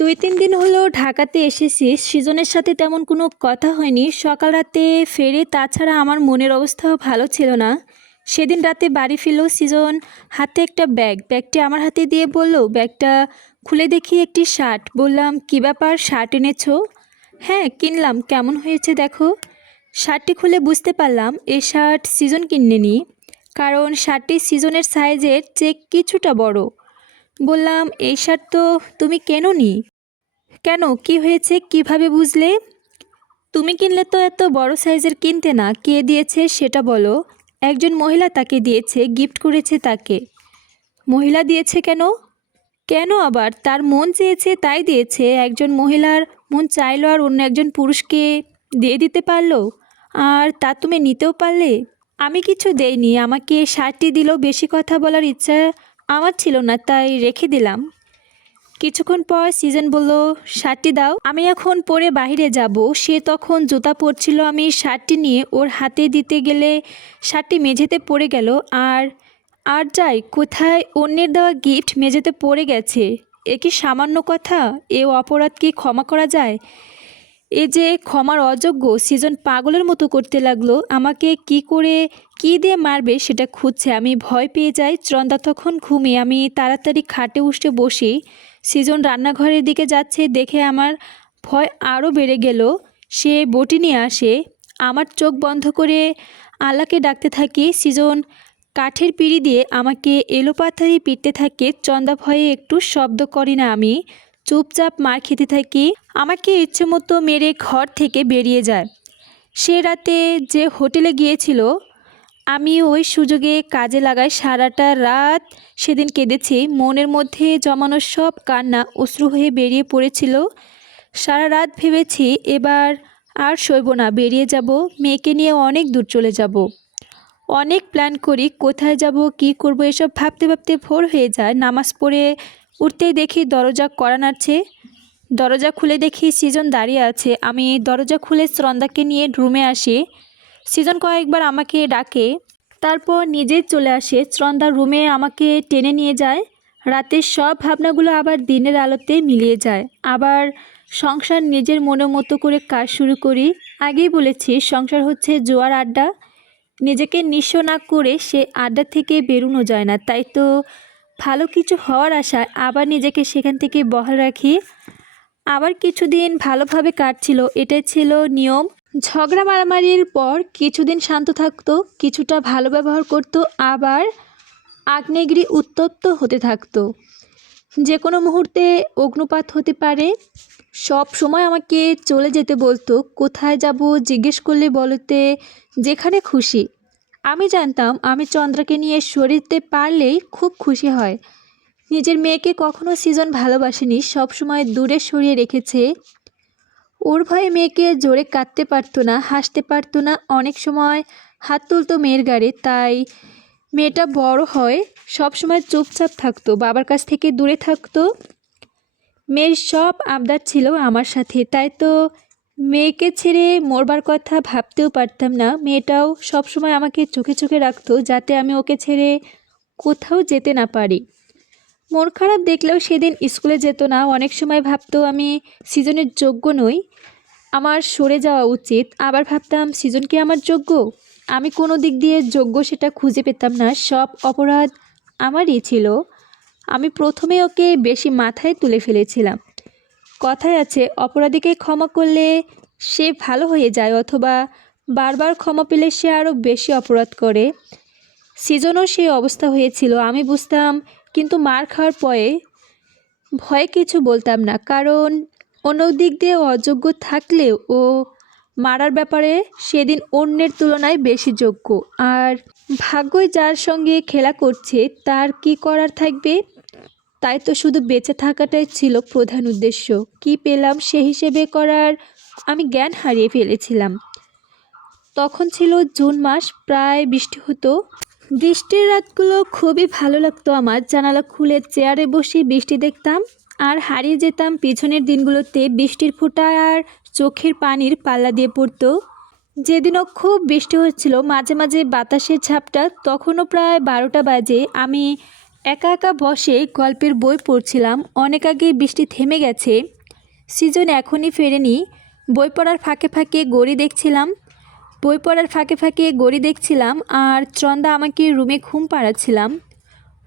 ২-৩ দিন হলো ঢাকাতে এসেছি। সৃজনের সাথে তেমন কোনো কথা হয়নি। সকাল রাতে ফেরি, তাছাড়া আমার মনের অবস্থাও ভালো ছিল না। সেদিন রাতে বাড়ি ফিরল সৃজন, হাতে একটা ব্যাগ। ব্যাগটি আমার হাতে দিয়ে বলল, "ব্যাগটা খুলে দেখি একটি শার্ট।" বললাম, "কী ব্যাপার, শার্ট এনেছো?" "হ্যাঁ, কিনলাম। কেমন হয়েছে দেখো।" শার্টটি খুলে বুঝতে পারলাম এ শার্ট সৃজন কিনেনি, কারণ শার্টটি সৃজনের সাইজের চেয়ে কিছুটা বড়। বললাম, "এই শার্ট তো তুমি কেনোনি।" "কেন, কি হয়েছে, কিভাবে বুঝলে?" "তুমি কিনলে তো এত বড় সাইজের কিনতে না। কে দিয়েছে সেটা বলো।" "একজন মহিলা তাকে দিয়েছে, গিফট করেছে তাকে।" "মহিলা দিয়েছে কেন?" "কেন আবার, তার মন চেয়েছে তাই দিয়েছে। একজন মহিলার মন চাইলো আর অন্য একজন পুরুষকে দিয়ে দিতে পারলো, আর তা তুমি নিতেও পারলে?" "আমি কিছু দেইনি, আমাকে শার্টটি দিল। বেশি কথা বলার ইচ্ছা আমার ছিল না, তাই রেখে দিলাম।" কিছুক্ষণ পর সৃজন বলল, "শার্টটি দাও, আমি এখন পরে বাইরে যাব।" সে তখন জুতা পরছিল। আমি শার্টটি নিয়ে ওর হাতে দিতে গেলে শার্টটি মেঝেতে পড়ে গেল। আর আর যাই কোথায়, অন্যের দেওয়া গিফট মেঝেতে পড়ে গেছে। এ কি সামান্য কথা? এ অপরাধ কি ক্ষমা করা যায়? এ যে ক্ষমার অযোগ্য। সৃজন পাগলের মতো করতে লাগলো। আমাকে কি করে, কি দিয়ে মারবে সেটা খুঁজছে। আমি ভয় পেয়ে যাই। চন্দ্রা তখন ঘুমিয়ে। আমি তাড়াতাড়ি খাটে উঠে বসি। সৃজন রান্নাঘরের দিকে যাচ্ছে দেখে আমার ভয় আরও বেড়ে গেল। সে বটি নিয়ে আসে। আমার চোখ বন্ধ করে আল্লাহকে ডাকতে থাকি। সৃজন কাঠের পিঁড়ি দিয়ে আমাকে এলোপাথারি পিটতে থাকে। চন্দ্রা ভয়ে একটু শব্দ করি না। আমি চুপচাপ মার খেতে থাকি। আমাকে ইচ্ছে মতো মেরে ঘর থেকে বেরিয়ে যায়। সে রাতে যে হোটেলে গিয়েছিল, আমি ওই সুযোগে কাজে লাগাই। সারাটা রাত সেদিন কেঁদেছি। মনের মধ্যে জমানো সব কান্না অশ্রু হয়ে বেরিয়ে পড়েছিল। সারা রাত ভেবেছি এবার আর সইব না, বেরিয়ে যাব, মেয়েকে নিয়ে অনেক দূর চলে যাব। অনেক প্ল্যান করি, কোথায় যাব, কি করব, এসব ভাবতে ভাবতে ভোর হয়ে যায়। নামাজ পড়ে উঠতেই দেখি দরজা কড়া নাড়ছে। দরজা খুলে দেখি সৃজন দাঁড়িয়ে আছে। আমি দরজা খুলে চন্দ্রাকে নিয়ে রুমে আসি। সৃজন কয়েকবার আমাকে ডাকে, তারপর নিজেই চলে আসে। চন্দ্রা রুমে আমাকে টেনে নিয়ে যায়। রাতের সব ভাবনাগুলো আবার দিনের আলোতে মিলিয়ে যায়। আবার সংসার নিজের মনের মতো করে কাজ শুরু করি। আগেই বলেছি, সংসার হচ্ছে জোয়ার আড্ডা। নিজেকে নিঃস্ব না করে সে আড্ডা থেকে বেরোনো যায় না। তাই তো ভালো কিছু হওয়ার আশায় আবার নিজেকে সেখান থেকে বহাল রাখি। আবার কিছুদিন ভালোভাবে কাটছিল, এটাই ছিল নিয়ম। ঝগড়া মারামারির পর কিছুদিন শান্ত থাকতো, কিছুটা ভালো ব্যবহার করতো, আবার আগ্নেয়গিরি উত্তপ্ত হতে থাকতো। যে কোনো মুহূর্তে অগ্নুপাত হতে পারে। সব সময় আমাকে চলে যেতে বলতো। কোথায় যাব জিজ্ঞেস করলে বলতে, যেখানে খুশি। আমি জানতাম আমি চন্দ্রাকে নিয়ে সরিতে পারলেই খুব খুশি হয়। নিজের মেয়েকে কখনো সৃজন ভালোবাসেনি, সবসময় দূরে সরিয়ে রেখেছে। ওর ভয়ে মেয়েকে জোরে কাঁদতে পারতো না, হাসতে পারতো না। অনেক সময় হাত তুলতো মেয়ের গাড়ি। তাই মেয়েটা বড় হয় সবসময় চুপচাপ থাকতো, বাবার কাছ থেকে দূরে থাকতো। মেয়ের সব আবদার ছিল আমার সাথে, তাই তো মেয়েকে ছেড়ে মরবার কথা ভাবতেও পারতাম না। মেয়েটাও সবসময় আমাকে চোখে চোখে রাখতো, যাতে আমি ওকে ছেড়ে কোথাও যেতে না পারি। মন খারাপ দেখলেও সেদিন স্কুলে যেত না। অনেক সময় ভাবতো আমি সৃজনের যোগ্য নই, আমার সরে যাওয়া উচিত। আবার ভাবতাম, সৃজন কি আমার যোগ্য? আমি কোনো দিক দিয়ে যোগ্য সেটা খুঁজে পেতাম না। সব অপরাধ আমারই ছিল। আমি প্রথমে ওকে বেশি মাথায় তুলে ফেলেছিলাম। কথায় আছে, অপরাধীকে ক্ষমা করলে সে ভালো হয়ে যায়, অথবা বারবার ক্ষমা পেলে সে আরও বেশি অপরাধ করে। সৃজনও সেই অবস্থা হয়েছিল, আমি বুঝতাম। কিন্তু মার খাওয়ার পরে ভয়ে কিছু বলতাম না, কারণ অন্য দিক দিয়ে অযোগ্য থাকলেও ও মারার ব্যাপারে সেদিন অন্যের তুলনায় বেশি যোগ্য। আর ভাগ্যই যার সঙ্গে খেলা করছে, তার কি করার থাকবে। তাই তো শুধু বেঁচে থাকাটাই ছিল প্রধান উদ্দেশ্য। কি পেলাম সে হিসেবে করার আমি জ্ঞান হারিয়ে ফেলেছিলাম। তখন ছিল জুন মাস, প্রায় বৃষ্টি হতো। বৃষ্টির রাতগুলো খুবই ভালো লাগতো আমার। জানালা খুলে চেয়ারে বসে বৃষ্টি দেখতাম আর হারিয়ে যেতাম পিছনের দিনগুলোতে। বৃষ্টির ফোঁটা আর চোখের পানির পাল্লা দিয়ে পড়তো। যেদিনও খুব বৃষ্টি হচ্ছিল, মাঝে মাঝে বাতাসের ঝাপটা, তখনও প্রায় 12টা বাজে। আমি একা একা বসে গল্পের বই পড়ছিলাম। অনেক আগে বৃষ্টি থেমে গেছে। সিজন এখনই ফেরেনি। বই পড়ার ফাঁকে ফাঁকে ঘড়ি দেখছিলাম আর চন্দা আমাকে রুমে ঘুম পাড়াচ্ছিলাম।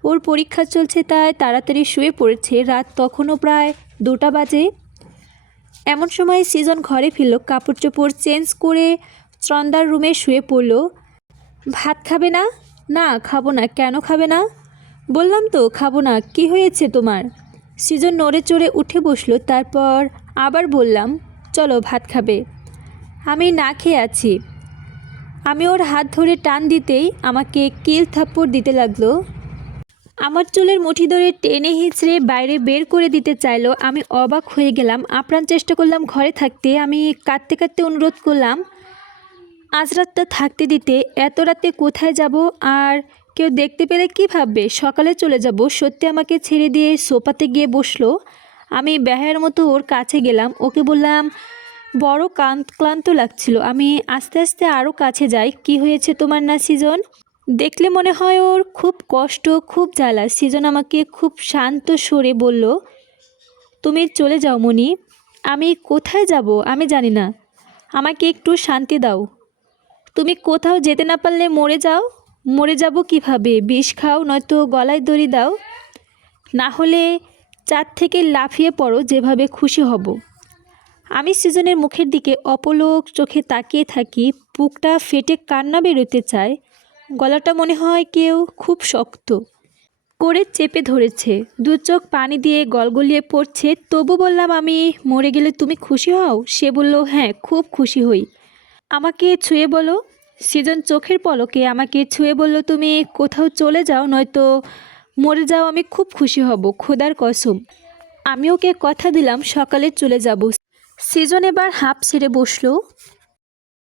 ওর পরীক্ষা চলছে তাই তাড়াতাড়ি শুয়ে পড়েছে। রাত তখনও প্রায় 2টা বাজে। এমন সময় সিজন ঘরে ফিরল, কাপড় চোপড় চেঞ্জ করে চন্দার রুমে শুয়ে পড়ল। ভাত খাবে না? না খাবো না। কেন খাবে না? বললাম তো খাবো না। কি হয়েছে তোমার? সিজন নড়ে চড়ে উঠে বসলো। তারপর আবার বললাম, চলো ভাত খাবে। আমি না খেয়ে আছি। আমি ওর হাত ধরে টান দিতেই আমাকে কিল থাপ্পড় দিতে লাগলো। আমার চুলের মুঠি ধরে টেনে হিঁচড়ে বাইরে বের করে দিতে চাইলো। আমি অবাক হয়ে গেলাম। আপ্রাণ চেষ্টা করলাম ঘরে থাকতে। আমি কাঁদতে কাঁদতে অনুরোধ করলাম, আজ রাতটা থাকতে দিতে। এত রাতে কোথায় যাব? আর কেউ দেখতে পেলে কী ভাববে? সকালে চলে যাব। সত্যি আমাকে ছেড়ে দিয়ে সোফাতে গিয়ে বসলো। আমি বেহায়ার মতো ওর কাছে গেলাম। ওকে বললাম, বড় ক্লান্ত লাগছিল। আমি আস্তে আস্তে আরও কাছে যাই। কি হয়েছে তোমার না সিজন? দেখলে মনে হয় ওর খুব কষ্ট, খুব জ্বালা। সিজন আমাকে খুব শান্ত স্বরে বলল, তুমি চলে যাও মনি। আমি কোথায় যাব আমি জানি না। আমাকে একটু শান্তি দাও। তুমি কোথাও যেতে না পারলে মরে যাও। মরে যাব কিভাবে? বিষ খাও, নয়তো গলায় দড়ি দাও, না হলে চাঁদ থেকে লাফিয়ে পড়ো, যেভাবে খুশি হব। আমি সিজনের মুখের দিকে অপলক চোখে তাকিয়ে থাকি। বুকটা ফেটে কান্না বেরোতে চায়। গলাটা মনে হয় কেউ খুব শক্ত করে চেপে ধরেছে। দু চোখ পানি দিয়ে গলগলিয়ে পড়ছে। তবু বললাম, আমি মরে গেলে তুমি খুশি হও? সে বলল, হ্যাঁ খুব খুশি হই। আমাকে ছুঁয়ে বলো। সিজন চোখের পলকে আমাকে ছুঁয়ে বলল, তুমি কোথাও চলে যাও, নয়তো মরে যাও, আমি খুব খুশি হব, খোদার কসম। আমি ওকে কথা দিলাম সকালে চলে যাব। সিজন এবার হাঁপ ছেড়ে বসলো।